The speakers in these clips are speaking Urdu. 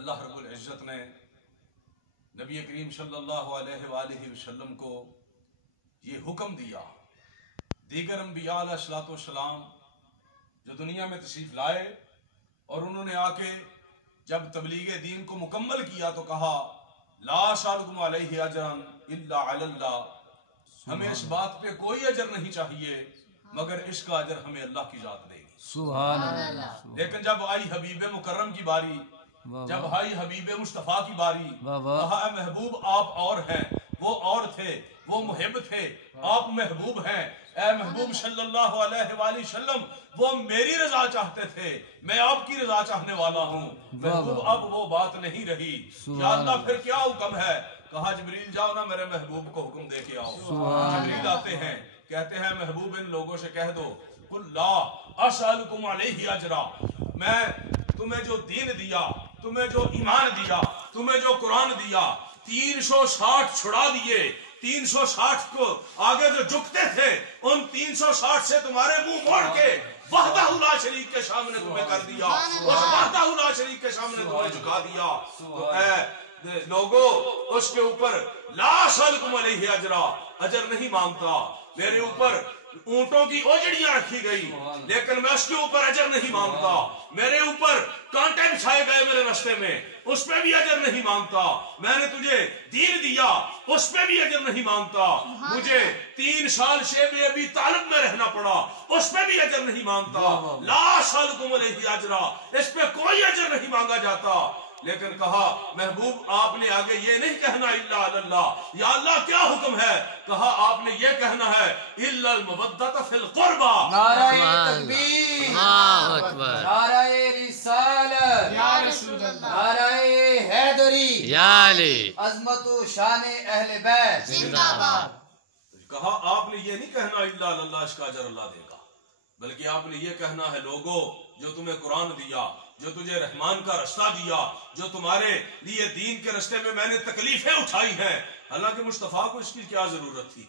اللہ رب العزت نے نبی کریم صلی اللہ علیہ وآلہ وسلم کو یہ حکم دیا، دیگر انبیاء علیہ الصلوۃ والسلام جو دنیا میں تشریف لائے اور انہوں نے آ کے جب تبلیغ دین کو مکمل کیا تو کہا لا اسألکم علیہ اجرا الا علی اللہ، ہمیں اس بات پہ کوئی اجر نہیں چاہیے مگر اس کا اجر ہمیں اللہ کی ذات دے گی۔ سبحان اللہ۔ لیکن جب آئی حبیب مکرم کی باری، جب آئی حبیب مصطفیٰ کی باری، کہا اے محبوب آپ اور ہیں، وہ اور تھے، وہ محب تھے، آپ محبوب ہیں، اے محبوب صلی اللہ علیہ وآلہ وسلم وہ میری رضا چاہتے تھے، میں آپ کی رضا چاہنے والا ہوں۔ محبوب اب وہ بات نہیں رہی، یا اللہ پھر کیا حکم ہے؟ کہا جبریل جاؤ نا میرے محبوب کو حکم دے کے آؤ۔ جبریل آتے ہیں، کہتے ہیں محبوب ان لوگوں سے کہہ دو قل لا اسألکم علیہ اجرا، میں تمہیں جو دین دیا، تمہیں جو ایمان دیا، تمہیں جو قرآن دیا، 360 چھڑا دیے، 360 کو آگے جو جھکتے تھے ان 360 سے تمہارے منہ موڑ کے وحدہ لا شریک کے سامنے تمہیں کر دیا، اس وحدہ لا شریک کے سامنے تمہیں جھکا دیا۔ تو اے لوگو اس کے اوپر لا اسألکم علیہ اجرا، اجر نہیں مانگتا، میرے اوپر اونٹوں کی اوجڑیاں رکھی گئی لیکن میں اس کے اوپر اجر نہیں مانگتا، میرے اوپر کانٹے بچھائے گئے میرے رستے میں، اس پہ بھی اجر نہیں مانگتا، میں نے تجھے دین دیا اس پہ بھی اجر نہیں مانگتا، مجھے 3 سال شیب ابی طالب میں رہنا پڑا اس پہ بھی اجر نہیں مانگتا، لا اسألکم علیہ اجرا، اس پہ کوئی اجر نہیں مانگا جاتا۔ لیکن کہا محبوب آپ نے آگے یہ نہیں کہنا الا علی اللہ، یا اللہ کیا حکم ہے؟ کہا آپ نے یہ کہنا ہے الا المودۃ فی القربى۔ نعرہ تکبیر، نعرہ رسالت، یا رسول اللہ، نعرہ حیدری، یا علی، عظمت و شان اہل بیت زندہ باد۔ کہا آپ نے یہ نہیں کہنا الا علی اللہ اس کا اجر اللہ دے گا، بلکہ آپ نے یہ کہنا ہے لوگوں جو تمہیں قرآن دیا، جو تجھے رحمان کا رستہ دیا، جو تمہارے لیے دین کے رستے میں نے تکلیفیں اٹھائی ہیں، حالانکہ مصطفیٰ کو اس کی کیا ضرورت تھی؟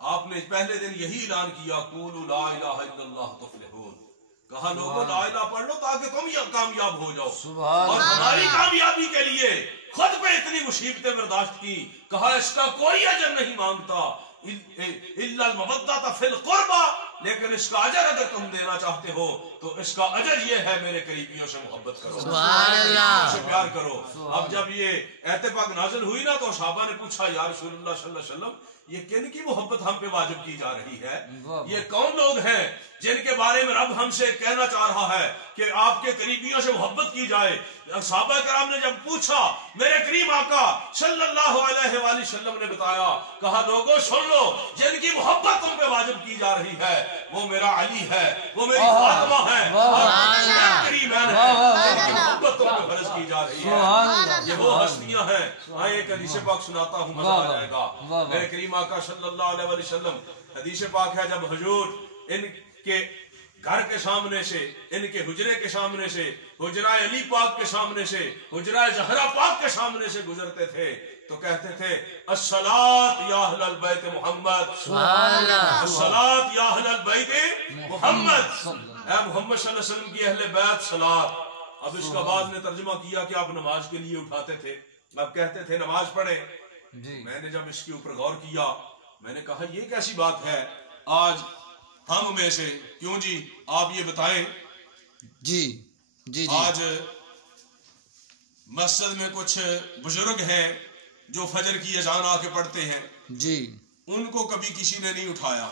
آپ نے پہلے دن یہی اعلان کیا قولوا لا الہ الا اللہ تفلحون، کہا لوگوں لا الہ پڑھ لو تاکہ تم کامیاب ہو جاؤ، اور ہماری کامیابی کے لیے خود پہ اتنی مصیبتیں برداشت کی، کہا اس کا کوئی اجر نہیں مانگتا الا المودۃ فی القربى، لیکن اس کا اجر اگر تم دینا چاہتے ہو تو اس کا اجر یہ ہے میرے قریبیوں سے محبت کرو، سبحان اللہ، سے پیار کرو۔ اب جب یہ ایت پاک نازل ہوئی نا تو صحابہ نے پوچھا یا رسول اللہ صلی اللہ علیہ وسلم یہ کن کی محبت ہم پہ واجب کی جا رہی ہے؟ یہ کون لوگ ہیں جن کے بارے میں رب ہم سے کہنا چاہ رہا ہے کہ آپ کے قریبیوں سے محبت کی جائے؟ صحابہ کرام نے جب پوچھا میرے کریم آقا صلی اللہ علیہ وآلہ وسلم نے بتایا، کہا لوگوں سن لو جن کی محبت تم پہ واجب کی جا رہی ہے وہ میرا علی ہے، وہ میری فاطمہ ہے، اور کریمین ہے جن کی محبت تم پہ فرض کی جا رہی ہے۔ یہ وہ ہستیاں ہیں، آئے ایک حدیث پاک سناتا ہوں مزہ آ جائے گا۔ میرے کریم آقا صلی اللہ علیہ وآلہ وسلم، حدیث پاک ہے جب حضور ان کے گھر کے سامنے سے، ان کے حجرے کے سامنے سے، حجرہ علی پاک کے سامنے سے، حجرہ زہرا پاک کے سامنے سے گزرتے تھے تو کہتے تھے الصلاۃ یا اہل البیت محمد، الصلاۃ یا اہل البیت محمد، اے محمد صلی اللہ علیہ وسلم کی اہل بیت صلاۃ۔ اب اس کا بعد نے ترجمہ کیا کہ آپ نماز کے لیے اٹھاتے تھے، اب کہتے تھے نماز پڑھیں۔ میں نے جب اس کے اوپر غور کیا میں نے کہا یہ کیسی بات ہے، آج ہم میں سے کیوں جی آپ یہ بتائیں، جی آج مسجد میں کچھ بزرگ ہیں جو فجر کی اذان آ کے پڑھتے ہیں، جی ان کو کبھی کسی نے نہیں اٹھایا،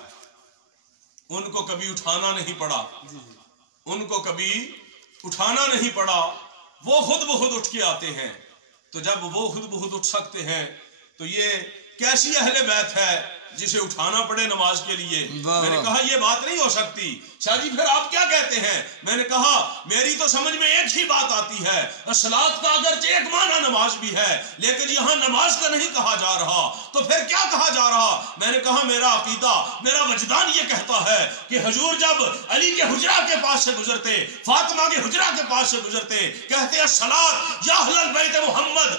ان کو کبھی اٹھانا نہیں پڑا، ان کو کبھی اٹھانا نہیں پڑا، وہ خود بخود اٹھ کے آتے ہیں۔ تو جب وہ خود بخود اٹھ سکتے ہیں تو یہ کیسی اہل بیت ہے جسے اٹھانا پڑے نماز کے لیے؟ میں نے کہا یہ بات نہیں ہو سکتی۔ شاہ جی پھر آپ کیا کہتے ہیں؟ میں نے کہا میری تو سمجھ میں ایک ہی بات آتی ہے، الصلاۃ کا اگرچہ ایک معنی نماز بھی ہے لیکن یہاں نماز کا نہیں کہا جا رہا، تو پھر کیا کہا جا رہا؟ میں نے کہا میرا عقیدہ، میرا وجدان یہ کہتا ہے کہ حضور جب علی کے حجرہ کے پاس سے گزرتے، فاطمہ کے حجرہ کے پاس سے گزرتے، کہتے الصلاۃ یا اہل البیت محمد،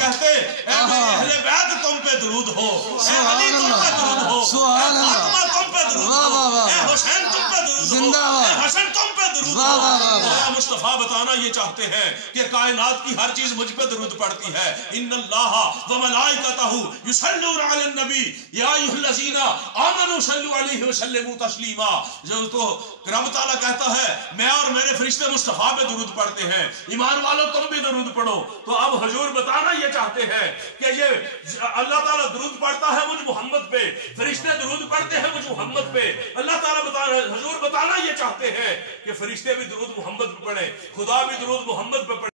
کہتے اے اہل بیت تم پہ درود ہو، اے علی تم پہ درود ہو، اے فاطمہ تم پہ درود ہو، اے حسین تم پہ درود زندہ ہو۔ اے حسن تم پہ درود واہ واہ واہ واہ۔ مولا مصطفیٰ بتانا یہ چاہتے ہیں کہ کائنات کی ہر چیز مجھ پہ درود پڑتی ہے. ان اللہ و ملائکتہ یصلون علی النبی یا ایھا الذین آمنوا صلوا علیہ وسلموا تسلیما. جو تو رب تعالیٰ کہتا ہے میں اور میرے فرشتے مصطفیٰ پہ درود پڑھتے ہیں. ایمان والو تم بھی درود پڑھو. تو اب حضور بتانا یہ چاہتے ہیں کہ یہ اللہ تعالیٰ درود پڑھتا ہے مجھ محمد پہ, فرشتے درود پڑھتے ہیں مجھ محمد پہ. اللہ تعالیٰ حضور بتانا یہ چاہتے ہیں کہ فرشتے بھی درود محمد پہ پڑھیں, خدا بھی درود محمد پہ پڑھیں.